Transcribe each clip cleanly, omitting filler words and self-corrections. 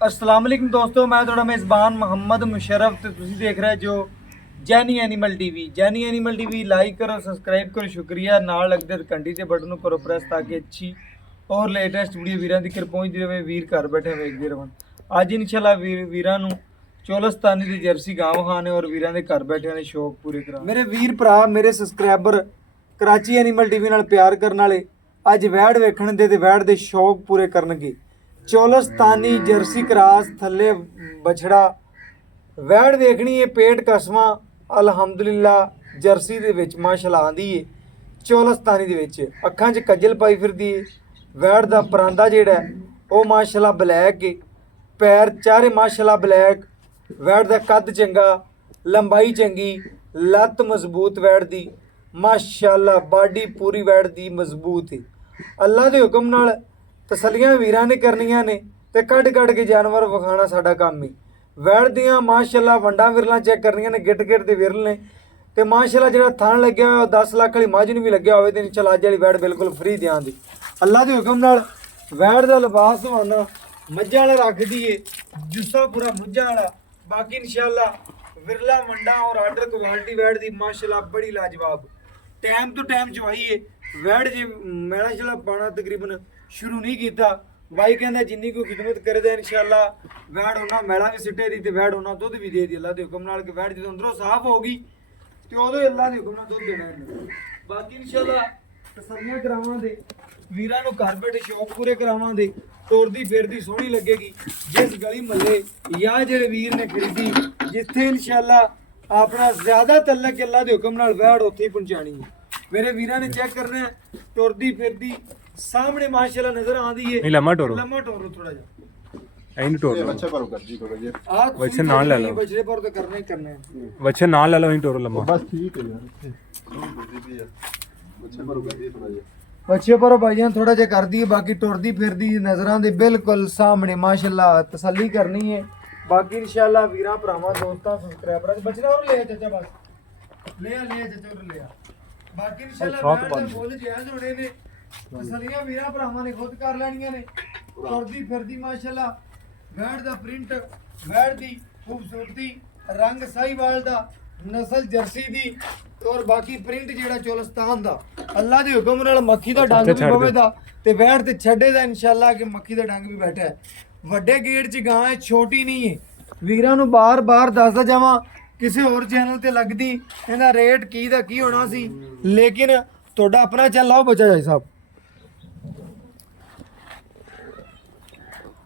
अस्सलाम वालेकुम दोस्तों, मैं थोड़ा मेज़बान मोहम्मद मुशर्रफ ਤੇ ਤੁਸੀਂ ਦੇਖ ਰਹੇ ਜੋ ਜੈਨੀ ਐਨੀਮਲ ਟੀਵੀ। ਜੈਨੀ ਐਨੀਮਲ ਟੀਵੀ ਲਾਈਕ ਕਰੋ, ਸਬਸਕ੍ਰਾਈਬ ਕਰੋ, ਸ਼ੁਕਰੀਆ। ਨਾਲ ਲੱਗਦੇ ਘੰਟੀ ਦੇ ਬਟਨ ਨੂੰ ਕਰੋ ਪ੍ਰੈਸ ਤਾਂ ਕਿ ਅੱਛੀ ਔਰ ਲੇਟੈਸਟ ਵੀਡੀਓ ਵੀਰਾਂ ਦੀ ਪਹੁੰਚਦੀ ਰਹੇ। ਵੀਰ ਘਰ ਬੈਠੇ ਵੇਖਦੇ ਰਹਿਣ। ਅੱਜ ਇਨਸ਼ਾਅੱਲਾ ਵੀਰਾਂ ਨੂੰ ਚੋਲਸਤਾਨੀ ਦੀ ਜਰਸੀ ਗਾਂ ਖਾਣੇ ਔਰ ਵੀਰਾਂ ਦੇ ਘਰ ਬੈਠਿਆਂ ਦੇ ਸ਼ੌਕ ਪੂਰੇ ਕਰਾ। ਮੇਰੇ ਵੀਰ ਭਰਾ, ਮੇਰੇ ਸਬਸਕ੍ਰਾਈਬਰ, ਕਰਾਚੀ ਐਨੀਮਲ ਟੀਵੀ ਨਾਲ ਪਿਆਰ ਕਰਨ ਵਾਲੇ ਅੱਜ ਵੈੜ ਵੇਖਣ ਦੇ ਤੇ ਵੈੜ ਦੇ ਸ਼ੌਕ ਪੂਰੇ ਕਰਨਗੇ। ਚੋਲਸਤਾਨੀ ਜਰਸੀ ਕਰਾਸ ਥੱਲੇ ਬਛੜਾ ਵੈੜ ਵੇਖਣੀ ਹੈ। ਪੇਟ ਕਸਮਾਂ ਅਲਹਮਦੁਲਿਲਾ ਜਰਸੀ ਦੇ ਵਿੱਚ ਮਾਸ਼ਾਅੱਲਾ ਆਂਦੀ ਏ। ਚੋਲਸਤਾਨੀ ਦੇ ਵਿੱਚ ਅੱਖਾਂ 'ਚ ਕੱਜਲ ਪਾਈ ਫਿਰਦੀ ਏ। ਵੈੜ ਦਾ ਪਰਾਂਦਾ ਜਿਹੜਾ ਉਹ ਮਾਸ਼ਾਅੱਲਾ ਬਲੈਕ ਏ। ਪੈਰ ਚਾਰੇ ਮਾਸ਼ਾਅੱਲਾ ਬਲੈਕ। ਵੈੜ ਦਾ ਕੱਦ ਚੰਗਾ, ਲੰਬਾਈ ਚੰਗੀ, ਲੱਤ ਮਜ਼ਬੂਤ ਵੈੜ ਦੀ ਮਾਸ਼ਾਅੱਲਾ। ਬਾਡੀ ਪੂਰੀ ਵੈੜ ਦੀ ਮਜ਼ਬੂਤ ਏ। ਅੱਲਾ ਦੇ ਹੁਕਮ ਨਾਲ ਤਸੱਲੀਆਂ ਵੀਰਾਂ ਨੇ ਕਰਨੀਆਂ ਨੇ ਤੇ ਕੱਢ ਕੇ ਜਾਨਵਰ ਵਿਖਾਣਾ ਸਾਡਾ ਕੰਮ ਹੈ। ਵੈੜ ਦੀਆਂ ਮਾਸ਼ਾਅੱਲਾ ਵੰਡਾਂ ਵਿਰਲਾਂ ਚੈੱਕ ਕਰਨੀਆਂ ਨੇ, ਗਿੱਟ ਦੇ ਵਿਰਲ ਨੇ ਤੇ ਮਾਸ਼ਾਅੱਲਾ ਜਿਹੜਾ ਥਣ ਲੱਗਿਆ ਹੋਇਆ 10 ਲੱਖ ਵਾਲੀ ਮੱਝ ਨੂੰ ਵੀ ਲੱਗਿਆ ਹੋਵੇ ਤੇ ਇਨਸ਼ਾਅੱਲਾ ਅੱਜ ਵਾਲੀ ਵੈੜ ਬਿਲਕੁਲ ਫ੍ਰੀ ਦਿਆਂਦੀ। ਅੱਲਾ ਦੇ ਹੁਕਮ ਨਾਲ ਵੈੜ ਦਾ ਲਿਬਾਸ ਸੁਹਾਣਾ ਮੱਝਾਂ ਵਾਲਾ ਰੱਖਦੀ ਏ, ਜੁੱਸਾ ਪੂਰਾ ਮੱਝਾਂ ਵਾਲਾ। ਬਾਕੀ ਇਨਸ਼ਾਅੱਲਾ ਵਿਰਲਾ ਵੰਡਾ ਔਰ ਆਰਡਰ ਕੁਆਲਿਟੀ ਵੈੜ ਦੀ ਮਾਸ਼ਾਅੱਲਾ ਬੜੀ ਲਾਜਵਾਬ। ਟਾਈਮ ਤੋਂ ਟਾਈਮ ਚਵਾਈ ਏ ਵੈੜ। ਜੇ ਮੈਲਾ ਸ਼ਲਾ ਪਾਣਾ ਤਕਰੀਬਨ ਸ਼ੁਰੂ ਨਹੀਂ ਕੀਤਾ, ਬਾਈ ਕਹਿੰਦਾ ਜਿੰਨੀ ਕੋਈ ਖਿਦਮਤ ਕਰੇ ਤਾਂ ਇਨਸ਼ਾਅੱਲਾ ਵੈੜ ਉਹਨਾਂ ਮੈਲਾ ਵੀ ਸਿੱਟੇ ਦੀ ਤੇ ਵੈੜ ਉਹਨਾਂ ਦੁੱਧ ਵੀ ਦੇ ਦੀ ਅੱਲਾ ਦੇ ਹੁਕਮ ਨਾਲ। ਕਿ ਵੈੜ ਜਦੋਂ ਅੰਦਰੋਂ ਸਾਫ਼ ਹੋ ਗਈ ਤੇ ਉਦੋਂ ਅੱਲਾ ਦੇ ਹੁਕਮ ਨਾਲ ਦੁੱਧ ਦੇਣਾ ਇਹਨੇ। ਬਾਕੀ ਇਨਸ਼ਾਅੱਲਾ ਤਸੱਲੀਆਂ ਕਰਾਵਾਂਗੇ ਵੀਰਾਂ ਨੂੰ, ਘਰ ਬੈਠੇ ਸ਼ੌਕ ਪੂਰੇ ਕਰਾਵਾਂਗੇ। ਤੁਰਦੀ ਫਿਰਦੀ ਸੋਹਣੀ ਲੱਗੇਗੀ। ਜਿਸ ਗਲੀ ਮੱਲੇ ਜਾਂ ਜਿਹੜੇ ਵੀਰ ਨੇ ਖਰੀਦੀ ਜਿੱਥੇ ਇਨਸ਼ਾਅੱਲਾ ਆਪਣਾ ਜ਼ਿਆਦਾ ਤਲਕ ਅੱਲਾ ਦੇ ਹੁਕਮ ਨਾਲ ਵੈੜ ਉੱਥੇ ਹੀ ਪਹੁੰਚਾਣੀ ਹੈ। ਮੇਰੇ ਵੀਰਾਂ ਨੇ ਚੈੱਕ ਕਰਨਾ ਤੁਰਦੀ ਫਿਰਦੀ ਸਾਹਮਣੇ ਮਾਸ਼ਾਅੱਲਾ ਨਜ਼ਰ ਆਂਦੀ ਏ। ਲੰਮਾ ਟੋਰੋ ਥੋੜਾ ਜਿਹਾ ਐਂ ਟੋਰੋ ਬੱਚਾ ਪਰ ਕਰ ਜੀ ਥੋੜਾ ਜਿਹਾ। ਆਹ ਵੈਸੇ ਨਾਲ ਲੈ ਲਓ। ਬਚੜੇ ਪਰ ਤਾਂ ਕਰਨਾ ਹੀ ਕਰਨਾ ਹੈ। ਬੱਚੇ ਨਾਲ ਲੈ ਲਓ, ਐਂ ਟੋਰੋ ਲੰਮਾ। ਬਸ ਠੀਕ ਹੈ ਯਾਰ, ਬੱਚਾ ਪਰ ਕਰ ਜੀ ਥੋੜਾ ਜਿਹਾ। ਬੱਚੇ ਪਰ ਭਾਈਆਂ ਥੋੜਾ ਜਿਹਾ ਕਰਦੀ ਹੈ। ਬਾਕੀ ਤੁਰਦੀ ਫਿਰਦੀ ਨਜ਼ਰਾਂ ਦੇ ਬਿਲਕੁਲ ਸਾਹਮਣੇ ਮਾਸ਼ਾਅੱਲਾ ਤਸੱਲੀ ਕਰਨੀ ਹੈ। ਬਾਕੀ ਇਨਸ਼ਾਅੱਲਾ ਵੀਰਾਂ ਭਰਾਵਾਂ ਦੋਸਤਾਂ ਸਬਸਕ੍ਰਾਈਬਰਾਂ ਦੇ ਬਚੜਾ ਹੋਰ ਲੈ ਚਾਚਾ, ਬਸ ਲੈ ਚਾਚਾ ਹੋਰ ਲੈ। ਬਾਕੀ ਇਨਸ਼ਾਅੱਲਾ ਵੈੜ ਦੇ ਫੁੱਲ ਜਾਇਜ਼ ਹੋਣੇ ਨੇ। ਤਸੱਲੀਆਂ ਵੀਰਾਂ ਭਰਾਵਾਂ ਨੇ ਖੁਦ ਕਰ ਲੈਣੀਆਂ ਨੇ। ਤੁਰਦੀ ਫਿਰਦੀ ਮਾਸ਼ਾਅੱਲਾ ਵੈੜ ਦਾ ਪ੍ਰਿੰਟ, ਵੈੜ ਦੀ ਖੂਬਸੂਰਤੀ, ਰੰਗ ਸਾਹੀਵਾਲ ਦਾ, ਨਸਲ ਜਰਸੀ ਦੀ ਔਰ ਬਾਕੀ ਪ੍ਰਿੰਟ ਜਿਹੜਾ ਚੋਲਸਤਾਨ ਦਾ। ਅੱਲਾ ਦੇ ਹੁਕਮ ਨਾਲ ਮੱਖੀ ਦਾ ਡੰਗ ਵੀ ਪਵੇਦਾ ਤੇ ਵੈੜ ਤੇ ਛੱਡੇ ਦਾ ਇਨਸ਼ਾਅੱਲਾ ਕਿ ਮੱਖੀ ਦਾ ਡੰਗ ਵੀ ਬੈਠਾ ਹੈ। ਵੱਡੇ ਗੇਟ 'ਚ ਗਾਂ ਹੈ, ਛੋਟੀ ਨਹੀਂ ਹੈ। ਵੀਰਾਂ ਨੂੰ ਬਾਰ-ਬਾਰ ਦੱਸਦਾ ਜਾਵਾਂ ਕਿਸੇ ਹੋਰ ਚੈਨਲ ਤੇ ਲੱਗਦੀ ਇਹਦਾ ਰੇਟ ਕੀ ਦਾ ਕੀ ਹੋਣਾ ਸੀ, ਲੇਕਿਨ ਤੁਹਾਡਾ ਆਪਣਾ ਚੈਨਲ ਲਾਓ ਬੱਚਾ ਜਾਈ ਸਾਹਿਬ।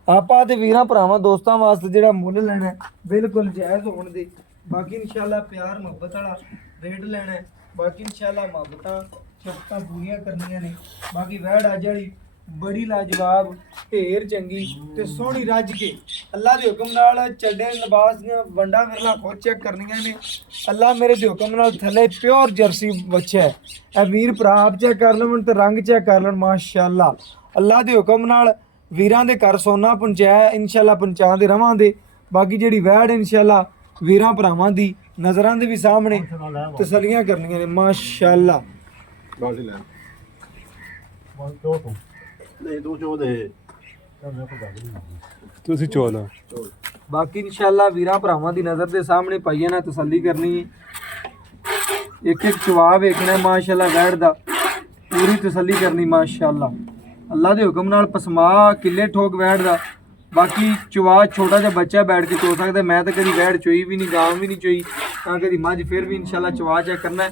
ਆਪਾਂ ਤੇ ਵੀਰਾਂ ਭਰਾਵਾਂ ਦੋਸਤਾਂ ਵਾਸਤੇ ਜਿਹੜਾ ਮੁੱਲ ਲੈਣਾ ਬਿਲਕੁਲ ਜਾਇਜ਼ ਹੋਣ ਦੇ। ਬਾਕੀ ਇਨਸ਼ਾਅੱਲਾ ਪਿਆਰ ਮੁਹੱਬਤ ਵਾਲਾ ਰੇਟ ਲੈਣਾ ਹੈ। ਬਾਕੀ ਇਨਸ਼ਾਅੱਲਾ ਮੁਹੱਬਤਾਂ ਸ਼ਫਕਾਂ ਪੂਰੀਆਂ ਕਰਨੀਆਂ ਨੇ। ਬਾਕੀ ਵੈੜ ਅੱਜ ਵਾਲੀ ਬੜੀ ਲਾਜਵਾਬ, ਢੇਰ ਚੰਗੀ ਤੇ ਸੋਹਣੀ ਰੱਜ ਕੇ ਅੱਲਾ ਦੇ ਹੁਕਮ ਨਾਲ ਚੱਡੇ ਲਿਬਾਸ ਦੀਆਂ ਵੰਡਾਂ ਵਿਰਲਾ ਖੁਦ ਚੈੱਕ ਕਰਨੀਆਂ ਨੇ। ਅੱਲਾ ਮੇਰੇ ਦੇ ਹੁਕਮ ਨਾਲ ਥੱਲੇ ਪਿਓਰ ਜਰਸੀ ਬੱਚਾ ਹੈ। ਇਹ ਵੀਰ ਭਰਾ ਆਪ ਚੈੱਕ ਕਰ ਲੈਣ ਤੇ ਰੰਗ ਚੈੱਕ ਕਰ ਲੈਣ ਮਾਸ਼ਾਅੱਲਾ। ਅੱਲਾ ਦੇ ਹੁਕਮ ਨਾਲ ਵੀਰਾਂ ਦੇ ਘਰ ਸੋਨਾ ਪਹੁੰਚਾਇਆ ਇਨਸ਼ਾਅੱਲਾ, ਪਹੁੰਚਾਉਂਦੇ ਰਵਾਂਗੇ। ਬਾਕੀ ਜਿਹੜੀ ਵੈੜ ਇਨਸ਼ਾਅੱਲਾ ਵੀਰਾਂ ਭਰਾਵਾਂ ਦੀ ਨਜ਼ਰਾਂ ਦੇ ਵੀ ਸਾਹਮਣੇ ਤਸੱਲੀਆਂ ਕਰਨੀਆਂ ਨੇ ਮਾਸ਼ਾਅੱਲਾ। ਬਾਜ਼ੀ ਲੈ ਨਹੀਂ ਦੋ ਚੋ ਦੇ ਤੁਸੀਂ ਚੋਲੋ। ਬਾਕੀ ਇਨਸ਼ਾਅੱਲਾ ਵੀਰਾਂ ਭਰਾਵਾਂ ਦੀ ਨਜ਼ਰ ਦੇ ਸਾਹਮਣੇ ਪਾਈਏ ਨਾ ਤਸੱਲੀ ਕਰਨੀ ਹੈ। ਇੱਕ ਚਵਾ ਵੇਖਣਾ ਮਾਸ਼ਾਅੱਲਾ ਵੈੜ ਦਾ, ਪੂਰੀ ਤਸੱਲੀ ਕਰਨੀ ਮਾਸ਼ਾਅੱਲਾ। ਅੱਲਾ ਦੇ ਹੁਕਮ ਨਾਲ ਪਸਮਾ ਕਿੱਲੇ ਠੋਕ ਵੈੜ ਦਾ। ਬਾਕੀ ਚਵਾ ਛੋਟਾ ਜਿਹਾ ਬੱਚਾ ਬੈਠ ਕੇ ਚੋ ਸਕਦਾ। ਮੈਂ ਤਾਂ ਕਦੀ ਵੈੜ ਚੋਈ ਵੀ ਨਹੀਂ, ਗਾਂ ਵੀ ਨਹੀਂ ਚੋਈ, ਤਾਂ ਕਦੀ ਮੱਝ। ਫਿਰ ਵੀ ਇਨਸ਼ਾਅੱਲਾ ਚਵਾ ਚੈੱਕ ਕਰਨਾ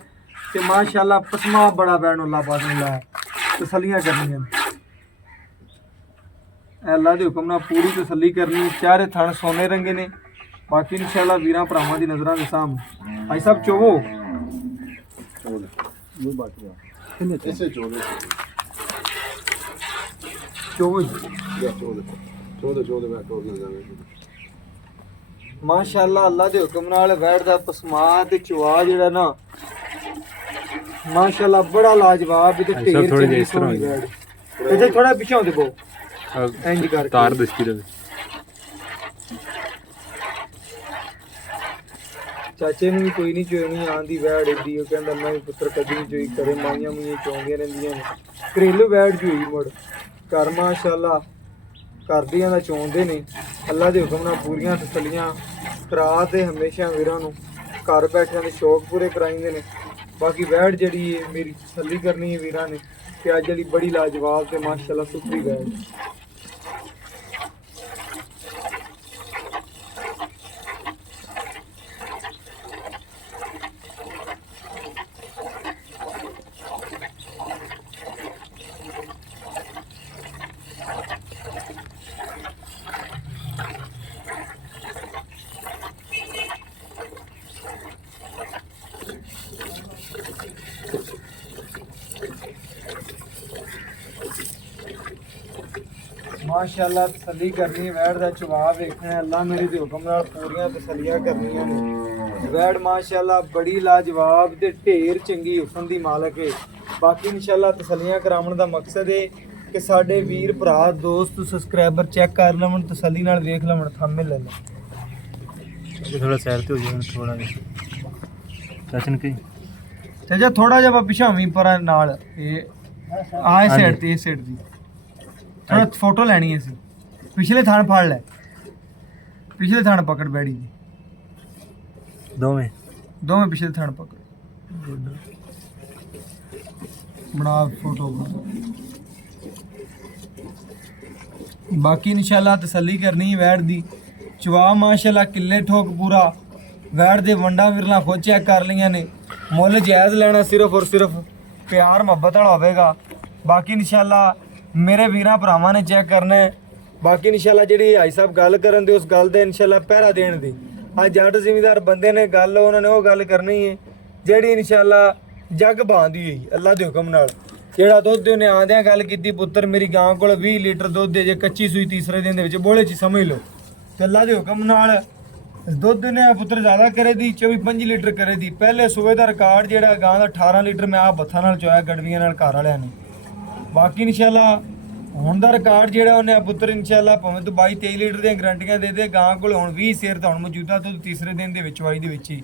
ਤੇ ਮਾਸ਼ਾਅੱਲਾ ਪਸਮਾ ਬੜਾ ਵੈੜ ਨੂੰ ਅੱਲਾ ਪਾਕ ਨੇ ਲਾਇਆ। ਤਸੱਲੀਆਂ ਕਰਨੀਆਂ ਅੱਲਾ ਦੇ ਹੁਕਮ ਨਾਲ ਪੂਰੀ ਤਸੱਲੀ ਕਰਨੀ। ਚਾਰੇ ਥਣ ਸੋਨੇ ਰੰਗੇ ਨੇ। ਬਾਕੀ ਇਨਸ਼ਾਅੱਲਾ ਵੀਰਾਂ ਭਰਾਵਾਂ ਦੀ ਨਜ਼ਰਾਂ ਦੇ ਸਾਹਮਣੇ ਭਾਈ ਸਾਹਿਬ ਚੋਵੋ ਇਹ ਬਾਕੀ ਆ ਇਸੇ ਚੋ ਦੇ ਚੋਵੋ ਚੋ ਦੇ ਮੈਂ ਟੋਰ ਨਾ ਜਾਵੇ। ਮਾਸ਼ਾਅੱਲਾ ਅੱਲਾ ਦੇ ਹੁਕਮ ਨਾਲ ਵੈੜ ਦਾ ਪਸਮਾ ਤੇ ਚਵਾ ਜਿਹੜਾ ਨਾ ਮਾਸ਼ਾਅੱਲਾ ਬੜਾ ਲਾਜਵਾਬ ਤੇ ਢੇਰ ਥੋੜੇ ਚੰਗੀ ਜਿਹਾ ਇਸ ਤਰ੍ਹਾਂ ਸੋਹਣੀ ਵੈੜ। ਇਹਦੇ ਥੋੜਾ ਪਿੱਛੇ ਹੁੰਦੇ ਬੋ ਇੰਜ ਕਰਕੇ ਤਾਰ ਦਸਤੀ ਰਵੇ। ਚਾਚੇ ਨੂੰ ਵੀ ਕੋਈ ਨਹੀਂ ਚੋਣੀ ਆਂਦੀ ਵੈੜ ਏਡੀ। ਉਹ ਕਹਿੰਦਾ ਮੈਂ ਪੁੱਤਰ ਕਦੀ ਨਹੀਂ ਚੋਈ, ਕਰੇ ਮਾਈਆਂ ਮੂਈਆਂ ਚੋਂਦੀਆਂ ਰਹਿੰਦੀਆਂ ਨੇ। ਘਰੇਲੂ ਵੈੜ ਚੋਈ ਮੁੜ ਘਰ ਮਾਸ਼ਾਅੱਲਾ ਕਰਦੀਆਂ ਦਾ ਚੋਂਦੇ ਨੇ। ਅੱਲਾ ਦੇ ਹੁਕਮ ਨਾਲ ਪੂਰੀਆਂ ਤਸੱਲੀਆਂ ਕਰਾ ਤੇ ਹਮੇਸ਼ਾ ਵੀਰਾਂ ਨੂੰ ਘਰ ਬੈਠਿਆਂ ਦੇ ਸ਼ੌਕ ਪੂਰੇ ਕਰਾਈਂਦੇ ਨੇ। ਬਾਕੀ ਵੈੜ ਜਿਹੜੀ ਹੈ ਮੇਰੀ ਤਸੱਲੀ ਕਰਨੀ ਹੈ ਵੀਰਾਂ ਨੇ ਕਿ ਅੱਜ ਜਿਹੜੀ ਬੜੀ ਲਾਜਵਾਬ ਤੇ ਮਾਸ਼ਾਅੱਲਾ ਸੁਥਰੀ ਵੈੜ ਹੈ। ਮਾਸ਼ਾਅੱਲਾ ਤਸੱਲੀ ਕਰਨੀ ਵੈੜ ਦਾ ਚਵਾ ਵੇਖਣਾ ਅੱਲਾ ਮੇਰੇ ਦੇ ਹੁਕਮ ਨਾਲ ਪੂਰੀਆਂ ਤਸੱਲੀਆਂ ਕਰਨੀਆਂ ਨੇ। ਵੈੜ ਮਾਸ਼ਾਅੱਲਾ ਬੜੀ ਲਾਜਵਾਬ ਤੇ ਢੇਰ ਚੰਗੀ ਹੁਸਨ ਦੀ ਮਾਲਕ ਹੈ। ਬਾਕੀ ਇਨਸ਼ਾਅੱਲਾ ਤਸੱਲੀਆਂ ਕਰਾਉਣ ਦਾ ਮਕਸਦ ਹੈ ਕਿ ਸਾਡੇ ਵੀਰ ਭਰਾ ਦੋਸਤ ਸਬਸਕ੍ਰਾਈਬਰ ਚੈੱਕ ਕਰ ਲਵਣ, ਤਸੱਲੀ ਨਾਲ ਵੇਖ ਲਵਣ, ਥੰਮੇ ਲੈ ਲੈ ਥੋੜਾ ਸਾਈਡ ਤੇ ਹੋ ਜਾਏ ਥੋੜਾ ਜਿਹਾ ਚਾਚਨ ਕੀ ਚਾਚਾ ਥੋੜਾ ਜਿਹਾ ਪਿਛਾਵੀਂ ਪਰ ਨਾਲ ਇਹ ਆਹ ਸਾਈਡ ਤੇ ਇਸ ਸਾਈਡ ਦੀ ਥੋੜਾ ਫੋਟੋ ਲੈਣੀ ਹੈ ਅਸੀਂ। ਪਿਛਲੇ ਥਾਣ ਫੜ ਲੈ, ਪਿਛਲੇ ਥਾਣ ਪਕੜ ਬੈੜੀ ਦੀ, ਦੋਵੇਂ ਪਿਛਲੇ ਥਾਣ ਪਕੜ ਬਣਾ ਫੋਟੋ ਬਣਾ। ਬਾਕੀ ਇਨਸ਼ਾਅੱਲਾ ਤਸੱਲੀ ਕਰਨੀ ਵੈੜ ਦੀ ਚਵਾ ਮਾਸ਼ਾਅੱਲਾ ਕਿੱਲੇ ਠੋਕ ਪੂਰਾ। ਵੈੜ ਦੇ ਵੰਡਾ ਵਿਰਲਾ ਖੁਦ ਚੈੱਕ ਕਰ ਲਈਆਂ ਨੇ। ਮੁੱਲ ਜਾਇਜ਼ ਲੈਣਾ ਸਿਰਫ ਔਰ ਸਿਰਫ ਪਿਆਰ ਮੁਹੱਬਤ ਵਾਲਾ ਹੋਵੇਗਾ। ਬਾਕੀ ਇਨਸ਼ਾਅੱਲਾ ਮੇਰੇ ਵੀਰਾਂ ਭਰਾਵਾਂ ਨੇ ਚੈੱਕ ਕਰਨਾ ਹੈ। ਬਾਕੀ ਇਨਸ਼ਾਅੱਲਾ ਜਿਹੜੀ ਭਾਈ ਸਾਹਿਬ ਗੱਲ ਕਰਨ ਦੇ ਉਸ ਗੱਲ ਦੇ ਇਨਸ਼ਾਅੱਲਾ ਪਹਿਰਾ ਦੇਣ ਦੀ ਆ ਜੱਟ ਜ਼ਿਮੀਦਾਰ ਬੰਦੇ ਨੇ ਗੱਲ ਉਹਨਾਂ ਨੇ ਉਹ ਗੱਲ ਕਰਨੀ ਹੈ ਜਿਹੜੀ ਇਨਸ਼ਾਅੱਲਾ ਜੱਗ ਬਾਂਦੀ ਹੋਈ ਅੱਲਾ ਦੇ ਹੁਕਮ ਨਾਲ। ਜਿਹੜਾ ਦੁੱਧ ਉਹਨੇ ਆਂਦਿਆਂ ਗੱਲ ਕੀਤੀ ਪੁੱਤਰ ਮੇਰੀ ਗਾਂ ਕੋਲ 20 ਲੀਟਰ ਦੁੱਧ ਹੈ, ਜੇ ਕੱਚੀ ਸੂਈ ਤੀਸਰੇ ਦਿਨ ਦੇ ਵਿੱਚ ਬੋਲੇ 'ਚ ਸਮਝ ਲਓ ਤੇ ਅੱਲਾ ਦੇ ਹੁਕਮ ਨਾਲ ਦੁੱਧ ਨੇ ਪੁੱਤਰ ਜ਼ਿਆਦਾ ਕਰੇ ਦੀ 24-25 ਲੀਟਰ ਕਰੇ ਦੀ। ਪਹਿਲੇ ਸੂਏ ਦਾ ਰਿਕਾਰਡ ਜਿਹੜਾ ਗਾਂ ਦਾ 18 ਲੀਟਰ ਮੈਂ ਆਪ ਹੱਥਾਂ ਨਾਲ ਚੋਇਆ ਗੜਵੀਆਂ ਨਾਲ ਘਰ ਵਾਲਿਆਂ ਨੇ। ਬਾਕੀ ਇਨਸ਼ਾਅੱਲਾ ਹੁਣ ਦਾ ਰਿਕਾਰਡ ਜਿਹੜਾ ਉਹਨੇ ਪੁੱਤਰ ਇਨਸ਼ਾਅੱਲਾ ਭਾਵੇਂ ਤੋਂ 22-23 ਲੀਟਰ ਦੀਆਂ ਗਰੰਟੀਆਂ ਦੇ ਦੇ। ਗਾਂ ਕੋਲ ਹੁਣ 20 ਸੇਰ ਤਾਂ ਹੁਣ ਮੌਜੂਦਾ ਦੁੱਧ ਤੀਸਰੇ ਦਿਨ ਦੇ ਵਿੱਚ ਵਾਈ ਦੇ ਵਿੱਚ ਹੀ।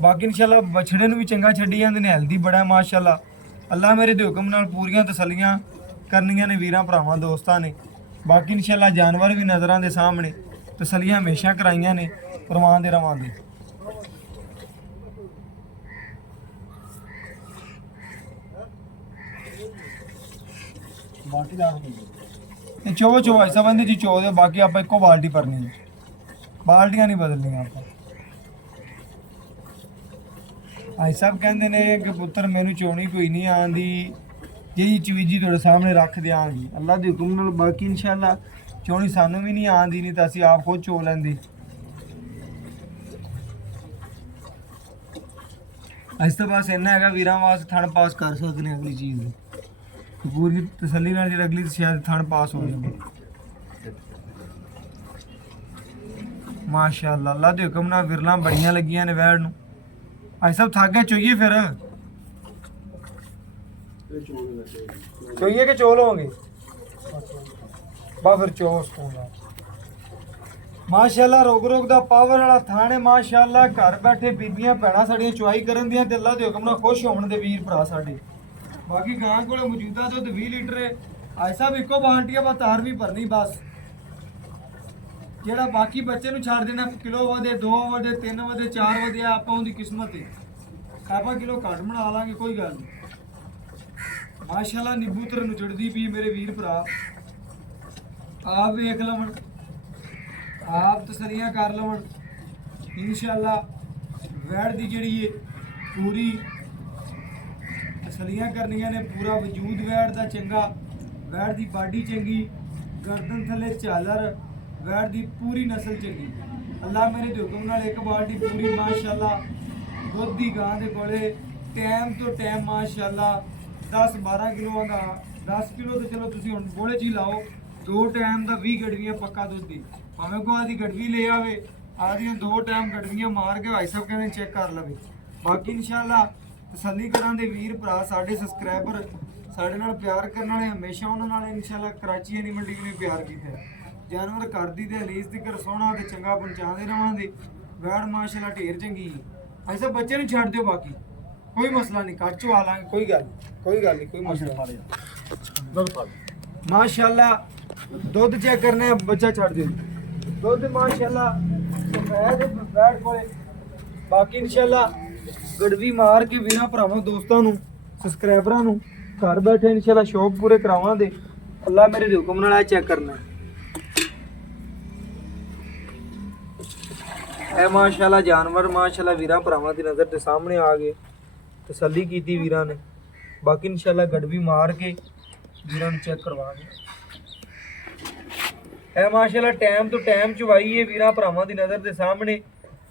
ਬਾਕੀ ਇਨਸ਼ਾਅੱਲਾ ਬਛੜੇ ਨੂੰ ਵੀ ਚੰਗਾ ਛੱਡੀ ਜਾਂਦੇ ਨੇ, ਹੈਲਦੀ ਬੜਾ ਮਾਸ਼ਾਅੱਲਾ। ਅੱਲਾ ਮੇਰੇ ਦੇ ਹੁਕਮ ਨਾਲ ਪੂਰੀਆਂ ਤਸੱਲੀਆਂ ਕਰਨੀਆਂ ਨੇ ਵੀਰਾਂ ਭਰਾਵਾਂ ਦੋਸਤਾਂ ਨੇ। ਬਾਕੀ ਇਨਸ਼ਾਅੱਲਾ ਜਾਨਵਰ ਵੀ ਨਜ਼ਰਾਂ ਦੇ ਸਾਹਮਣੇ ਤਸੱਲੀਆਂ ਹਮੇਸ਼ਾ ਕਰਾਈਆਂ ਨੇ ਪਰਵਾਨ ਦੇ ਰਵਾਂ ਦੇ। ਬਾਕੀ ਦਾ ਇਹ ਚੋ ਭਾਈ ਸਾਹਿਬ ਇਹਦੇ ਚ ਚੋ ਦੇ। ਬਾਕੀ ਆਪਾਂ ਇੱਕੋ ਬਾਲਟੀ ਭਰਨੀ ਹੈ, ਬਾਲਟੀਆਂ ਨਹੀਂ ਬਦਲਣੀਆਂ ਆਪਾਂ। ਭਾਈ ਸਾਹਿਬ ਕਹਿੰਦੇ ਨੇ ਕਿ ਪੁੱਤਰ ਮੈਨੂੰ ਚੋਣੀ ਕੋਈ ਨਹੀਂ ਆਂਦੀ, ਜਿਹੜੀ ਚੀਜ਼ੀ ਤੁਹਾਡੇ ਸਾਹਮਣੇ ਰੱਖ ਦਿਆਂਗੀ ਅੱਲਾ ਦੇ ਹੁਕਮ ਨਾਲ। ਬਾਕੀ ਇਨਸ਼ਾਅੱਲਾ ਚੋਣੀ ਸਾਨੂੰ ਵੀ ਨਹੀਂ ਆਂਦੀ, ਨਹੀਂ ਤਾਂ ਅਸੀਂ ਆਪ ਖੁਦ ਚੋ ਲੈਂਦੇ। ਅੱਜ ਤਾਂ ਬਸ ਇੰਨਾ ਹੈਗਾ ਵੀਰਾਂ ਵਾਸਤੇ ਥਣ ਪਾਸ ਕਰ ਸਕਦੇ ਨੇ ਅਗਲੀ ਚੀਜ਼ ਦੀ ਪੂਰੀ ਤਸੱਲੀ ਨਾਲ। ਜਿਹੜਾ ਅਗਲੀ ਸ਼ਾਇਦ ਥਣ ਪਾਸ ਹੋ ਜਾਵੇ ਮਾਸ਼ਾਅੱਲਾ। ਅੱਲਾ ਦੇ ਹੁਕਮ ਨਾਲ ਵਿਰਲਾਂ ਬੜੀਆਂ ਲੱਗੀਆਂ ਨੇ ਵੈੜ ਨੂੰ। ਅੱਜ ਸਭ ਥੱਕ ਗਏ, ਚੋਈਏ ਫਿਰ ਚੋਈਏ ਕਿ ਚੋ ਲਵਾਂਗੇ ਬਾ ਫਿਰ ਚੋ ਸਕੂਨ ਨਾਲ ਮਾਸ਼ਾਅੱਲਾ। ਰੋਗ ਰੋਗ ਦਾ ਪਾਵਰ ਵਾਲਾ ਥਾਣੇ ਮਾਸ਼ਾਅੱਲਾ। ਘਰ ਬੈਠੇ ਬੀਬੀਆਂ ਭੈਣਾਂ ਸਾਡੀਆਂ ਚੁਆਈ ਕਰਨ ਦੀਆਂ ਤੇ ਅੱਲਾ ਦੇ ਹੁਕਮ ਨਾਲ ਖੁਸ਼ ਹੋਣ ਦੇ ਵੀਰ ਭਰਾ ਸਾਡੇ। ਬਾਕੀ ਗਾਂ ਕੋਲ ਮੌਜੂਦਾ ਦੁੱਧ 20 ਲੀਟਰ ਹੈ। ਅੱਜ ਸਾਹਿਬ ਇੱਕੋ ਬਾਲਟੀ ਆ, ਬਸ ਤਾਰ ਵੀ ਭਰਨੀ ਬਸ। ਜਿਹੜਾ ਬਾਕੀ ਬੱਚੇ ਨੂੰ ਛੱਡ ਦੇਣਾ ਕਿਲੋ ਵਧੇ 2 ਵਧੇ 3 ਵਧੇ 4 ਵਧੇ ਆਪਾਂ ਉਹਦੀ ਕਿਸਮਤ ਹੈ। ਆਪਾਂ ਕਿਲੋ ਘੱਟ ਬਣਾ ਲਾਂਗੇ ਕੋਈ ਗੱਲ ਨਹੀਂ। ਮਾਸ਼ਾਅੱਲਾ ਨਿੰਬੂ ਤਰ ਨੂੰ ਚੜਦੀ ਪਈ ਮੇਰੇ ਵੀਰ ਭਰਾ। ਆਪ ਵੇਖ ਲਵਣ, ਆਪ ਤਸੱਲੀਆਂ ਕਰ ਲਵਣ ਇਨਸ਼ਾਅੱਲਾ। ਵੈੜ ਦੀ ਜਿਹੜੀ ਹੈ ਪੂਰੀ ਤਸੱਲੀਆਂ ਕਰਨੀਆਂ ਨੇ। ਪੂਰਾ ਵਜੂਦ ਵੈੜ ਦਾ ਚੰਗਾ, ਵੈੜ ਦੀ ਬਾਡੀ ਚੰਗੀ, ਗਰਦਨ ਥੱਲੇ ਝਾਲਰ, ਵੈੜ ਦੀ ਪੂਰੀ ਨਸਲ ਚੰਗੀ। ਅੱਲਾ ਮੇਰੇ ਦੇ ਹੁਕਮ ਨਾਲ ਇੱਕ ਬਾਲਟੀ ਪੂਰੀ ਮਾਸ਼ਾਅੱਲਾ ਦੁੱਧ ਦੀ ਗਾਂ ਦੇ ਕੋਲੇ ਟਾਈਮ ਤੋਂ ਟਾਈਮ ਮਾਸ਼ਾਅੱਲਾ 10-12 ਕਿਲੋਆਂ ਦਾ 10 ਕਿਲੋ ਤੇ ਚਲੋ ਤੁਸੀਂ ਹੁਣ ਬੋਲੇ 'ਚ ਹੀ ਲਾਓ। 2 ਟਾਈਮ ਦਾ 20 ਗੜਵੀਆਂ ਪੱਕਾ ਦੁੱਧ ਦੀ। ਭਾਵੇਂ ਕੋ ਆਦੀ ਗੜਵੀ ਲੈ ਆਵੇ, ਆਦੀਆਂ 2 ਟਾਈਮ ਗੜਵੀਆਂ ਮਾਰ ਕੇ ਭਾਈ ਸਾਹਿਬ ਕਹਿੰਦੇ ਚੈੱਕ ਕਰ ਲਵੇ। ਬਾਕੀ ਇਨਸ਼ਾਅੱਲਾ ਤਸੱਲੀ ਕਰਾਂ ਦੇ ਵੀਰ ਭਰਾ ਸਾਡੇ ਸਬਸਕ੍ਰਾਈਬਰ ਸਾਡੇ ਨਾਲ ਪਿਆਰ ਕਰਨ ਵਾਲੇ ਹਮੇਸ਼ਾ ਉਹਨਾਂ ਨਾਲ ਇਨਸ਼ਾਅੱਲਾ ਕਰਾਚੀ ਐਨੀਮਲ ਟੀਵੀ ਨੇ ਪਿਆਰ ਕੀਤਾ। ਜਾਨਵਰ ਕਰਦੀ ਤੇ ਰੀਸ ਦੀ ਕਰ ਸੋਹਣਾ ਤੇ ਚੰਗਾ ਪਹੁੰਚਾਉਂਦੇ ਰਵਾਂਗੇ। ਵੈੜ ਮਾਸ਼ਾਅੱਲਾ ਢੇਰ ਚੰਗੀ ਹੈ। ਐਸਾ ਬੱਚੇ ਨੂੰ ਛੱਡ ਦਿਓ, ਬਾਕੀ ਕੋਈ ਮਸਲਾ ਨਹੀਂ, ਕੱਟ ਚਵਾ ਲਾਂਗੇ ਕੋਈ ਗੱਲ ਨਹੀਂ, ਕੋਈ ਮਸਲਾ ਨਹੀਂ। ਮਾਸ਼ਾਅੱਲਾ ਦੁੱਧ ਚੈੱਕ ਕਰਨਾ ਹੈ, ਬੱਚਾ ਛੱਡ ਦਿਓ ਦੁੱਧ ਮਾਸ਼ਾਅੱਲਾ ਸਫੈਦ ਬੈਠ ਕੋਲੇ। ਬਾਕੀ ਇਨਸ਼ਾਅੱਲਾ ਗੜਵੀ ਮਾਰ ਕੇ ਵੀਰਾਂ ਭਰਾਵਾਂ ਦੋਸਤਾਂ ਨੂੰ ਸਬਸਕ੍ਰਾਈਬਰਾਂ ਨੂੰ ਘਰ ਬੈਠੇ ਇਨਸ਼ਾਅੱਲਾ ਸ਼ੌਕ ਪੂਰੇ ਕਰਾਵਾਂਗੇ। ਅੱਲਾ ਮੇਰੇ ਦੇ ਹੁਕਮ ਨਾਲ ਚੈੱਕ ਕਰਨਾ ਹੈ ਮਾਸ਼ਾਅੱਲਾ ਜਾਨਵਰ ਮਾਸ਼ਾਅੱਲਾ ਵੀਰਾਂ ਭਰਾਵਾਂ ਦੀ ਨਜ਼ਰ ਦੇ ਸਾਹਮਣੇ ਆ ਗਏ। ਤਸੱਲੀ ਕੀਤੀ ਵੀਰਾਂ ਨੇ। ਬਾਕੀ ਇਨਸ਼ਾਅੱਲਾ ਗੜਵੀ ਮਾਰ ਕੇ ਵੀਰਾਂ ਨੂੰ ਚੈੱਕ ਕਰਵਾਵਾਂਗੇ। ਇਹ ਮਾਸ਼ਾਅੱਲਾ ਟਾਈਮ ਤੋਂ ਟਾਈਮ ਚਵਾਈ ਹੈ ਵੀਰਾਂ ਭਰਾਵਾਂ ਦੀ ਨਜ਼ਰ ਦੇ ਸਾਹਮਣੇ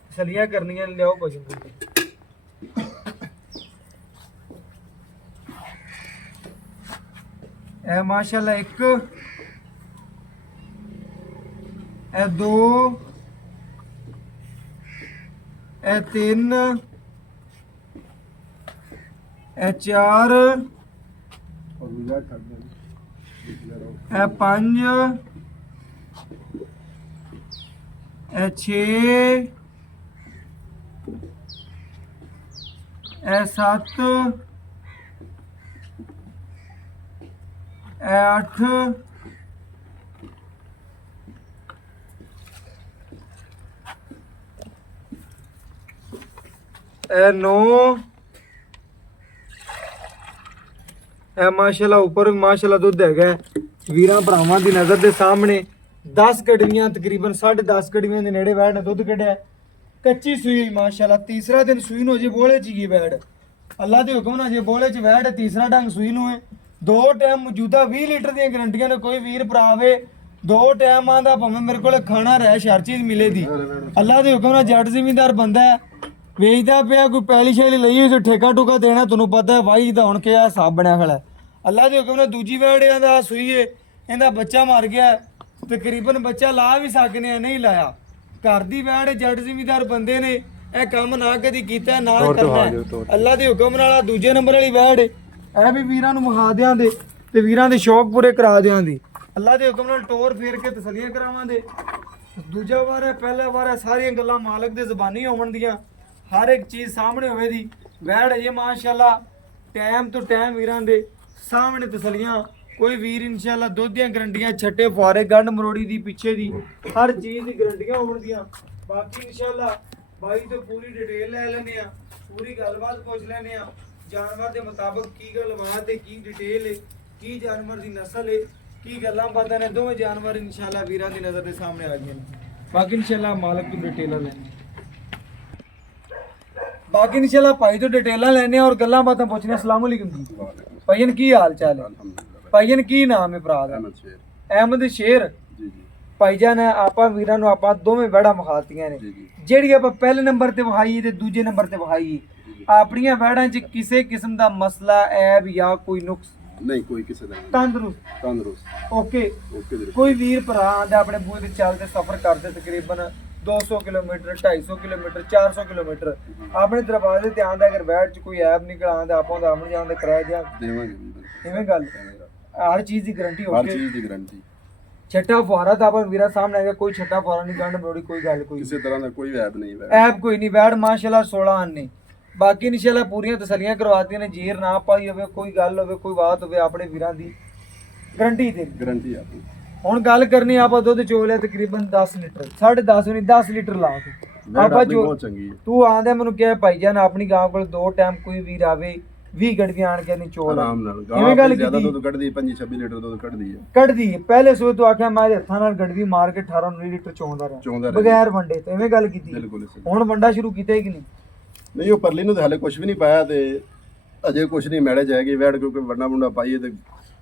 ਤਸੱਲੀਆਂ ਕਰਨੀਆਂ। ਲਿਆਓ ਪਸ਼ੂ ਇਹ ਮਾਸ਼ਾਅੱਲਾ 1 ਇਹ 2 ਇਹ 3 ਇਹ 4 और गुजरात कर दे ਇਹ 5 ਇਹ 6 ਇਹ 7 ਇਹ 8 ਇਹ 9 ਇਹ ਮਾਸ਼ਾਅੱਲਾ ਉੱਪਰ ਮਾਸ਼ਾਅੱਲਾ ਦੁੱਧ ਹੈਗਾ ਵੀਰਾਂ ਭਰਾਵਾਂ ਦੀ ਨਜ਼ਰ ਦੇ ਸਾਹਮਣੇ 10 ਕੜਵੀਆਂ ਤਕਰੀਬਨ 10.5 ਕੜਵੀਆਂ ਦੇ ਨੇੜੇ ਵੈੜ ਨੇ ਦੁੱਧ ਕੱਢਿਆ। ਕੱਚੀ ਸੂਈ ਮਾਸ਼ਾਅੱਲਾ ਤੀਸਰਾ ਦਿਨ ਸੂਈ ਨੂੰ ਅਜੇ ਬੋਲੇ ਚ ਹੀ ਵੈੜ। ਅੱਲਾ ਦੇ ਹੁਕਮ ਨਾਲ ਅਜੇ ਬੋਲੇ ਚ ਵੈੜ ਤੀਸਰਾ ਡੰਗ ਸੂਈ ਨੂੰ ਹੈ। 2 ਟਾਈਮ ਮੌਜੂਦਾ 20 ਲੀਟਰ ਦੀਆਂ ਗਰੰਟੀਆਂ ਨੇ। ਕੋਈ ਵੀਰ ਭਰਾ ਆਵੇ 2 ਟਾਈਮਾਂ ਦਾ ਭਾਵੇਂ ਮੇਰੇ ਕੋਲ ਖਾਣਾ ਰਹਿ ਹਰ ਚੀਜ਼ ਮਿਲੇਗੀ। ਅੱਲਾ ਦੇ ਹੁਕਮ ਨਾਲ ਜੱਟ ਜ਼ਿਮੀਂਦਾਰ ਬੰਦਾ ਹੈ ਵੇਚਦਾ ਪਿਆ ਕੋਈ ਪਹਿਲੀ ਸ਼ੈਲੀ ਲਈ ਹੋਈ ਠੇਕਾ ਟੁਕਾ ਦੇਣਾ ਤੁਹਾਨੂੰ ਪਤਾ ਹੈ ਵਾਈ ਦਾ ਹੁਣ ਕਿਹਾ ਹਿਸਾਬ ਬਣਿਆ ਖੜਾ। ਅੱਲਾ ਦੇ ਹੁਕਮ ਨਾਲ ਦੂਜੀ ਵੈੜ ਦਾ ਸੂਈ ਹੈ ਇਹਦਾ ਬੱਚਾ ਮਰ ਗਿਆ ਤਕਰੀਬਨ ਬੱਚਾ ਲਾ ਵੀ ਸਕਨੇ ਆ ਨਹੀਂ ਲਾਇਆ। ਘਰ ਦੀ ਵੈੜ ਜੱਟ ਜ਼ਿਮੀਂਦਾਰ ਬੰਦੇ ਨੇ ਇਹ ਕੰਮ ਨਾ ਕਦੀ ਕੀਤਾ ਨਾ ਕਰਨਾ। ਅੱਲਾ ਦੇ ਹੁਕਮ ਨਾਲ ਦੂਜੇ ਨੰਬਰ ਵਾਲੀ ਵੈੜ ਇਹ ਵੀ ਵੀਰਾਂ ਨੂੰ ਵਿਖਾ ਦਿਆਂਗੇ ਤੇ ਵੀਰਾਂ ਦੇ ਸ਼ੌਕ ਪੂਰੇ ਕਰਾ ਦਿਆਂਗੇ। ਅੱਲਾ ਦੇ ਹੁਕਮ ਨਾਲ ਟੋਰ ਫੇਰ ਕੇ ਤਸੱਲੀਆਂ ਕਰਾਵਾਂਗੇ। ਦੂਜਾ ਵਾਰ ਹੈ ਪਹਿਲਾ ਵਾਰ ਹੈ ਸਾਰੀਆਂ ਗੱਲਾਂ ਮਾਲਕ ਦੇ ਜ਼ਬਾਨੀ ਹੋਣ ਦੀਆਂ ਹਰ ਇੱਕ ਚੀਜ਼ ਸਾਹਮਣੇ ਹੋਵੇ ਦੀ ਵੈੜ ਹੈ ਮਾਸ਼ਾਅੱਲਾ ਟਾਈਮ ਤੋਂ ਟਾਈਮ ਵੀਰਾਂ ਦੇ ਸਾਹਮਣੇ ਤਸੱਲੀਆਂ। ਕੋਈ ਵੀਰ ਇਨਸ਼ਾਅੱਲਾ ਦੁੱਧ ਦੀਆਂ ਗਰੰਟੀਆਂ ਛੱਟੇ ਫੁਆਰੇ ਗੰਢ ਮਰੋੜੀ ਦੀ ਪਿੱਛੇ ਦੀ ਹਰ ਚੀਜ਼ ਦੀ ਗਰੰਟੀਆਂ ਹੋਣਗੀਆਂ। ਬਾਕੀ ਇਨਸ਼ਾਅੱਲਾ ਬਾਈ ਤੋਂ ਪੂਰੀ ਡਿਟੇਲ ਲੈ ਲੈਣੇ ਆ ਪੂਰੀ ਗੱਲਬਾਤ ਪੁੱਛ ਲੈਣੇ ਆ ਜਾਨਵਰ ਦੇ ਮੁਤਾਬਕ ਕੀ ਗੱਲਬਾਤ ਹੈ ਕੀ ਡਿਟੇਲ ਹੈ ਕੀ ਜਾਨਵਰ ਦੀ ਨਸਲ ਹੈ ਕੀ ਗੱਲਾਂ ਬਾਤਾਂ ਨੇ। ਦੋਵੇਂ ਜਾਨਵਰ ਇਨਸ਼ਾਅੱਲਾ ਵੀਰਾਂ ਦੀ ਨਜ਼ਰ ਦੇ ਸਾਹਮਣੇ ਆ ਗਏ ਨੇ। ਬਾਕੀ ਇਨਸ਼ਾਅੱਲਾ ਮਾਲਕ ਤੋਂ ਡਿਟੇਲਾਂ ਲੈਣੇ ਬਾਕੀ ਇਨਸ਼ਾਅੱਲਾ ਭਾਈ ਤੋਂ ਡਿਟੇਲਾਂ ਲੈਣੇ ਔਰ ਗੱਲਾਂ ਬਾਤਾਂ ਪੁੱਛਣੇ। अस्सलाम वालेकुम जी ਭਾਈਨ ਕੀ ਹਾਲ ਚਾਲ ਹੈ? ਭਾਈਨ ਕੀ ਨਾਮ ਹੈ ਭਰਾ ਦਾ? ਅਹਿਮਦ ਸ਼ੇਰ जी जी ਭਾਈਜਾਨ ਆਪਾਂ ਵੀਰਾਂ ਨੂੰ ਆਪਾਂ ਦੋਵੇਂ ਵੈੜਾਂ ਵਿਖਾਤੀਆਂ ਨੇ। ਜਿਹੜੀ ਆਪਾਂ ਪਹਿਲੇ ਨੰਬਰ ਤੇ ਵਿਖਾਈ ਤੇ ਦੂਜੇ ਨੰਬਰ ਤੇ ਵਿਖਾਈ ਆਪਣੀਆਂ ਵੈੜਾਂ 'ਚ ਕਿਸੇ ਕਿਸਮ ਦਾ ਮਸਲਾ ਐਬ ਜਾਂ ਕੋਈ ਨੁਕਸ नहीं कोई किसी का ਤੰਦਰੁਸਤ ਓਕੇ ओके जी ਕੋਈ ਵੀਰ ਭਰਾ ਆਂਦਾ ਆਪਣੇ ਬੂਹੇ ਤੇ ਚੱਲਦੇ ਸਫ਼ਰ ਕਰਦੇ ਤਕਰੀਬਨ 200 ਕਿਲੋਮੀਟਰ 250 ਕਿਲੋਮੀਟਰ 400 ਕਿਲੋਮੀਟਰ ਆਪਣੇ ਦਰਵਾਜ਼ੇ ਤੇ ਆਂਦਾ ਅਗਰ ਵੈੜ 'ਚ ਕੋਈ ਐਬ ਨਿਕਲ ਆਂਦਾ ਆਪਾਂ ਦਾ ਆਮਣ ਜਾਣ ਦਾ ਕਿਰਾਇਆ ਦਿਆਂ देवांगे ਇਵੇਂ ਗੱਲ ਹਰ ਚੀਜ਼ ਦੀ ਗਾਰੰਟੀ हर ਹੋਵੇ। चीज की गारंटी ਛੱਟਾ ਫੁਆਰਾ ਤਾਂ ਆਪਾਂ ਵੀਰਾਂ ਸਾਹਮਣੇ ਹੈਗਾ ਕੋਈ ਛੱਟਾ ਫੁਆਰਾ ਨਹੀਂ ਗੰਢ ਬਰੋੜੀ ਕੋਈ ਗੱਲ ਕੋਈ किसी तरह का कोई ऐप नहीं है ਐਬ ਕੋਈ ਨਹੀਂ ਵੈੜ ਮਾਸ਼ਾਅੱਲਾ 16 ਆਨੇ ਬਾਕੀ ਇਨਸ਼ਾਅੱਲਾ ਪੂਰੀਆਂ ਤਸੱਲੀਆਂ ਕਰਵਾਤੀਆਂ ਨੇ। ਜੀਰ ਨਾ ਪਾਈ ਹੋਵੇ ਕੋਈ ਗੱਲ ਹੋਵੇ ਕੋਈ ਬਾਤ ਹੋਵੇ ਆਪਣੇ ਵੀਰਾਂ ਦੀ ਗਰੰਟੀ ਦੇ। गारंटी है आपकी ਹੁਣ ਗੱਲ ਕਰਨੀ ਆਪਾਂ ਦੁੱਧ ਚੋਲਿਆ ਤਕਰੀਬਨ 10 ਲੀਟਰ 10.5 ਨਹੀਂ 10 ਲੀਟਰ ਲਾ ਕੇ ਆਪਾਂ ਜੋ बहुत चंगी है ਤੂੰ ਆਂਦਾ ਮੈਨੂੰ ਕਿਹਾ ਭਾਈਜਾਨ ਆਪਣੀ ਗਾਂ ਕੋਲ 2 ਟਾਈਮ ਕੋਈ ਵੀਰ ਆਵੇ 20 ਗੜਵੀਆਂ ਆਣ ਕੇ ਨਹੀਂ ਚੋਲ आराम नाल ਇਵੇਂ ਗੱਲ ज्यादा ਕੀਤੀ दूध कट दी 25-26 लीटर दूध कट दी है ਕੱਢਦੀ ਹੈ। ਪਹਿਲੇ ਸੂਏ ਤੋਂ ਆਖਿਆ ਮੈਂ ਹੱਥਾਂ ਨਾਲ ਗੜਵੀ ਮਾਰ ਕੇ 18-19 ਲੀਟਰ ਚੋਂਦਾ ਚੋਂਦਾ ਰਿਹਾ ਰਿਹਾ। ਬਗੈਰ ਵੰਡੇ ਤੋਂ ਇਵੇਂ ਗੱਲ ਕੀਤੀ। बिल्कुल इसे ਹੁਣ ਵੰਡਾ ਸ਼ੁਰੂ ਕੀਤਾ ਹੈ ਕਿ ਨਹੀਂ? नहीं वो परली नु हाले कुछ भी नहीं पाया ते अजय कुछ नहीं मैड़े जाएगी वैड़ क्योंकि वरना मुंडा पाइए ते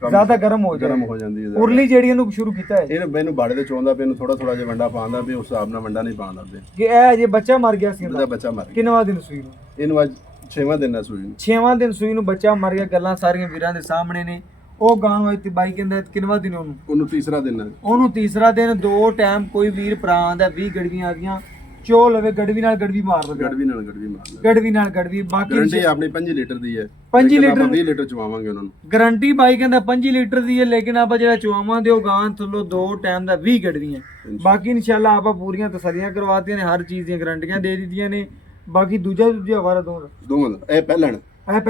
ਜ਼ਿਆਦਾ ਗਰਮ ਹੋ गरम ਜਾਏ हो जाती है ਉਰਲੀ ਜਿਹੜੀ ਇਹਨੂੰ ਸ਼ੁਰੂ ਕੀਤਾ ਹੈ ਇਹਨੂੰ ਮੈਨੂੰ ਬਾੜੇ ਤੇ ਚੋਂਦਾ ਪੇ ਨੂੰ ਥੋੜਾ ਜਿਹਾ ਵੰਡਾ ਪਾਉਂਦਾ ਵੀ ਉਸ ਹਿਸਾਬ ਨਾਲ ਵੰਡਾ ਨਹੀਂ ਪਾਉਂਦਾ ਪੇ ਕਿ ਇਹ ਅਜੇ ਬੱਚਾ ਮਰ ਗਿਆ ਸੀ ਇਹਦਾ ਬੱਚਾ ਮਰ ਗਿਆ ਕਿੰਨਵਾਂ ਦਿਨ ਸੂਈ ਨੂੰ? ਇਹਨੂੰ ਅੱਜ 6ਵਾਂ ਦਿਨ ਹੈ ਸੂਈ ਨੂੰ 6ਵਾਂ ਦਿਨ ਸੂਈ ਨੂੰ ਬੱਚਾ ਮਰ ਗਿਆ। ਗੱਲਾਂ ਸਾਰੀਆਂ ਵੀਰਾਂ ਦੇ ਸਾਹਮਣੇ ਨੇ। ਉਹ ਗਾਂ ਹੋਈ ਤੇ ਬਾਈ ਕਹਿੰਦਾ ਕਿੰਨਵਾਂ ਦਿਨ ਉਹਨੂੰ? ਉਹਨੂੰ ਤੀਸਰਾ ਦਿਨ ਹੈ ਉਹਨੂੰ ਤੀਸਰਾ ਦਿਨ 2 ਟਾਈਮ ਕੋਈ ਵੀਰ ਭਰਾ ਆਂਦਾ 20 ਗੜਵੀਆਂ ਆ ਗਈਆਂ ਚੋ ਲਵੇ ਗੜਵੀ ਨਾਲ ਗੜਵੀ ਮਾਰ ਲਵੇ ਗੜਵੀ ਨਾਲ ਮਾਰਨਾ ਗੜਵੀ ਨਾਲ ਗੜਵੀ। ਬਾਕੀ ਗਾਰੰਟੀ ਆਪਣੀ 5 ਲੀਟਰ ਦੀ ਹੈ 5 ਲੀਟਰ 20 ਲੀਟਰ ਚਵਾਵਾਂਗੇ ਉਹਨਾਂ ਨੂੰ ਗਾਰੰਟੀ ਬਾਈ ਕਹਿੰਦਾ 5 ਲੀਟਰ ਦੀ ਹੈ ਲੇਕਿਨ ਆਪਾਂ ਜਿਹੜਾ ਚਵਾਵਾਂ ਦੇ ਉਹ ਗਾਂ ਥੱਲੋਂ 2 ਟਾਈਮ ਦਾ 20 ਗੜਵੀਆਂ। ਬਾਕੀ ਇਨਸ਼ਾਅੱਲਾ ਆਪਾਂ ਪੂਰੀਆਂ ਤਸੱਲੀਆਂ ਕਰਵਾਤੀਆਂ ਨੇ ਹਰ ਚੀਜ਼ ਦੀਆਂ ਗਾਰੰਟੀਆਂ ਦੇ ਦਿੱਤੀਆਂ ਨੇ। ਬਾਕੀ ਦੂਜਾ ਵਾਰਾ ਦੋਵਾਂ ਦਾ ਇਹ ਪਹਿਲਣ ਇਹ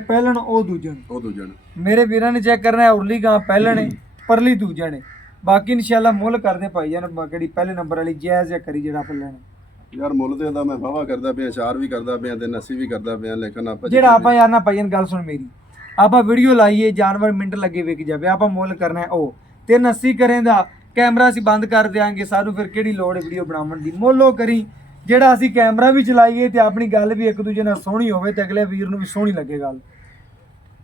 ਪਹਿਲਣ ਉਹ ਦੂਜਣ। ਉਹ ਦੂਜਣ ਮੇਰੇ ਵੀਰਾਂ ਨੇ ਚੈੱਕ ਕਰਨਾ ਹੈ ਉਰਲੀ ਗਾਂ ਪਹਿਲਣ ਹੈ ਪਰਲੀ ਦੂਜਾ ਨੇ। ਬਾਕੀ ਇਨਸ਼ਾਅੱਲਾ ਮੁੱਲ ਕਰਦੇ ਭਾਈ ਜਾਨ ਕਿਹੜੀ ਪਹਿਲੇ ਨੰਬਰ ਵਾਲੀ ਜਾਇਜ਼ ਜਾਂ ਕਰੀ ਜਿਹੜਾ ਆਪਾਂ ਲੈਣਾ। ਯਾਰ ਮੁੱਲ ਤੇ ਉਹਦਾ ਮੈਂ ਵਾਵਾ ਕਰਦਾ ਪਿਆ, ਚਾਰ ਵੀ ਕਰਦਾ ਪਿਆ ਤੇ ਨੱਸੀ ਵੀ ਕਰਦਾ ਪਿਆ, ਲੇਕਿਨ ਆਪਾਂ ਜਿਹੜਾ ਆਪਾਂ ਯਾਰ ਨਾ ਭਾਈ ਜਾਨ ਗੱਲ ਸੁਣ ਮੇਰੀ, ਆਪਾਂ ਵੀਡੀਓ ਲਾਈਏ ਜਾਨਵਰ ਮਿੰਟ ਲੱਗੇ ਵਿਕ ਜਾਵੇ, ਆਪਾਂ ਮੁੱਲ ਕਰਨਾ ਹੈ ਉਹ 380 ਕਰੇਂਦਾ ਕੈਮਰਾ ਅਸੀਂ ਬੰਦ ਕਰ ਦਿਆਂਗੇ, ਸਾਨੂੰ ਫਿਰ ਕਿਹੜੀ ਲੋੜ ਹੈ ਵੀਡੀਓ ਬਣਾਉਣ ਦੀ। ਮੁੱਲ ਉਹ ਕਰੀ ਜਿਹੜਾ ਅਸੀਂ ਕੈਮਰਾ ਵੀ ਚਲਾਈਏ ਤੇ ਆਪਣੀ ਗੱਲ ਵੀ ਇੱਕ ਦੂਜੇ ਨਾਲ ਸੋਹਣੀ ਹੋਵੇ ਤੇ ਅਗਲੇ ਵੀਰ ਨੂੰ ਵੀ ਸੋਹਣੀ ਲੱਗੇ ਗੱਲ।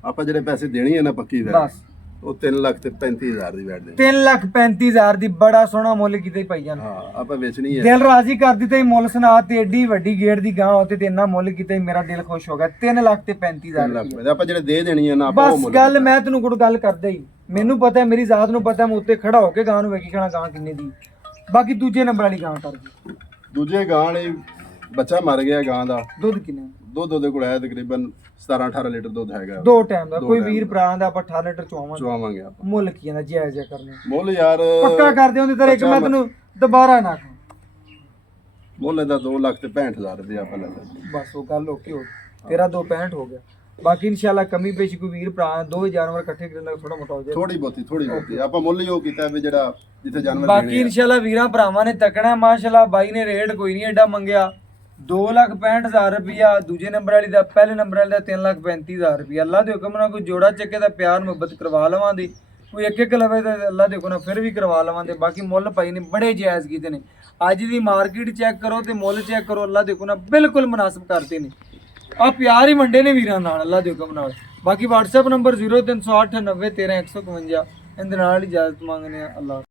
ਆਪਾਂ ਜਿਹੜੇ ਪੈਸੇ ਦੇਣੀ ਹੈ ਨਾ ਪੱਕੀ ਵੈਟ, ਬਸ ਉਹ 3,35,000 ਦੀ ਵੈਟ ਦੇ। 3,35,000 ਦੀ ਬੜਾ ਸੋਹਣਾ ਮੁੱਲ ਕੀਤਾ ਹੀ ਭਾਈ ਜਾਨ। ਹਾਂ ਆਪਾਂ ਵੇਚਣੀ ਹੈ। ਦਿਲ ਰਾਜ਼ੀ ਕਰ ਦਿੱਤਾ ਹੀ ਮੁੱਲ ਸੁਣਾ ਤੇ ਏਡੀ ਵੱਡੀ ਗੇੜ ਦੀ ਗਾਂ ਹੋਤੇ ਤੇ ਇੰਨਾ ਮੁੱਲ ਕੀਤਾ ਹੀ ਮੇਰਾ ਦਿਲ ਖੁਸ਼ ਹੋ ਗਿਆ। 3,35,000 3,00,000 ਆਪਾਂ ਜਿਹੜੇ ਦੇ ਦੇਣੀ ਹੈ ਨਾ ਆਪਾਂ ਉਹ ਬਸ ਮੁੱਲ ਗੱਲ ਮੈਂ ਤੈਨੂੰ ਕੋਈ ਗੱਲ ਕਰਦਾ ਹੀ, ਮੈਨੂੰ ਪਤਾ ਹੈ ਮੇਰੀ ਜ਼ਾਤ ਨੂੰ ਪਤਾ, ਮੈਂ ਉੱਤੇ ਖੜਾ ਹੋ ਕੇ ਗਾਂ ਨੂੰ ਵੇਖੀ ਖਾਣਾ ਗਾਂ ਕਿੰਨੇ ਦੀ। ਬਾਕੀ ਦੂਜੇ ਨੰਬਰ ਵਾਲੀ ਗਾਂ ਕਰ ਦੇ। ਦੂਜੇ ਗਾਂ ਵਾਲੇ ਬੱਚਾ ਮਰ ਗਿਆ ਗਾਂ ਦਾ, ਦੁੱਧ ਕਿੰਨਾ? ਦੁੱਧ ਉਹਦੇ ਕੋਲ ਹੈ ਤਕਰੀਬਨ 17-18 ਲੀਟਰ ਦੁੱਧ ਹੈਗਾ। ਦੋ ਟਾਈਮ ਦਾ ਕੋਈ ਵੀਰ ਭਰਾ ਦਾ ਆਪਾਂ 18 ਲੀਟਰ ਚਵਾਵਾਂਗੇ ਆਪਾਂ। ਮੁੱਲ ਕੀ ਜਾਂਦਾ ਜਾਇਜ਼ ਜਿਹਾ ਕਰਨੇ ਮੁੱਲ ਯਾਰ ਪੱਕਾ ਕਰ ਦਿਓ ਤੇ ਇੱਕ ਮੈਂ ਤੈਨੂੰ ਦੁਬਾਰਾ ਨਾ ਕਹਾਂ। ਮੁੱਲ ਇਹਦਾ 2,65,000 ਰੁਪਏ ਆਪਾਂ ਲੈ ਲੈਂਦੇ। ਬਸ ਉਹ ਗੱਲ ਓਕੇ ਹੋ ਗਈ, ਤੇਰਾ 265 ਹੋ ਗਿਆ। ਬਾਕੀ ਇਨਸ਼ਾਅੱਲਾ ਕਮੀ ਪੇਸ਼ੀ ਕੋਈ ਵੀਰ ਭਰਾ ਦੋ ਜਾਨਵਰ ਇਕੱਠੇ ਕਰਨ ਦਾ ਥੋੜਾ ਮੋਟਾ ਹੋ ਜਾਏ, ਥੋੜੀ ਬਹੁਤੀ ਆਪਾਂ ਮੁੱਲ ਹੀ ਉਹ ਕੀਤਾ ਵੀ ਜਿਹੜਾ ਜਿੱਥੇ ਜਾਨਵਰ ਬਾਕੀ ਇਨਸ਼ਾਅੱਲਾ ਵੀਰਾਂ ਭਰਾਵਾਂ ਨੇ ਤੱਕਣਾ। ਮਾਸ਼ਾਅੱਲਾ ਬਾਈ ਨੇ ਰੇਟ ਕੋਈ ਨਹੀਂ ਐਡਾ ਮੰਗਿਆ, 2,65,000 ਰੁਪਇਆ ਦੂਜੇ ਨੰਬਰ ਵਾਲੀ ਦਾ, ਪਹਿਲੇ ਨੰਬਰ ਵਾਲੀ ਦਾ 3,35,000 ਰੁਪਇਆ। ਅੱਲਾ ਦੇ ਹੁਕਮ ਨਾਲ ਕੋਈ ਜੋੜਾ ਚੱਕੇ ਦਾ ਪਿਆਰ ਮੁਹੱਬਤ ਕਰਵਾ ਲਵਾਂਗੇ, ਕੋਈ ਇੱਕ ਇੱਕ ਲਵੇ ਤਾਂ ਅੱਲਾ ਦੇ ਹੁਕਮ ਨਾਲ ਫਿਰ ਵੀ ਕਰਵਾ ਲਵਾਂਗੇ। ਬਾਕੀ ਮੁੱਲ ਭਾਈ ਨੇ ਬੜੇ ਜਾਇਜ਼ ਕੀਤੇ ਨੇ। ਅੱਜ ਦੀ ਮਾਰਕੀਟ ਚੈੱਕ ਕਰੋ ਤੇ ਮੁੱਲ ਚੈੱਕ ਕਰੋ, ਅੱਲਾ ਦੇ ਹੁਕਮ ਨਾਲ ਬਿਲਕੁਲ ਮੁਨਾਸਿਬ ਕਰਤੇ ਨੇ। ਆ ਪਿਆਰ ਹੀ ਵੰਡੇ ਨੇ ਵੀਰਾਂ ਨਾਲ ਅੱਲਾ ਦੇ ਹੁਕਮ ਨਾਲ। ਬਾਕੀ WhatsApp ਨੰਬਰ 0308 90 13 151 ਇਹਦੇ ਨਾਲ ਇਜਾਜ਼ਤ ਮੰਗਨੇ ਆ। ਅੱਲਾ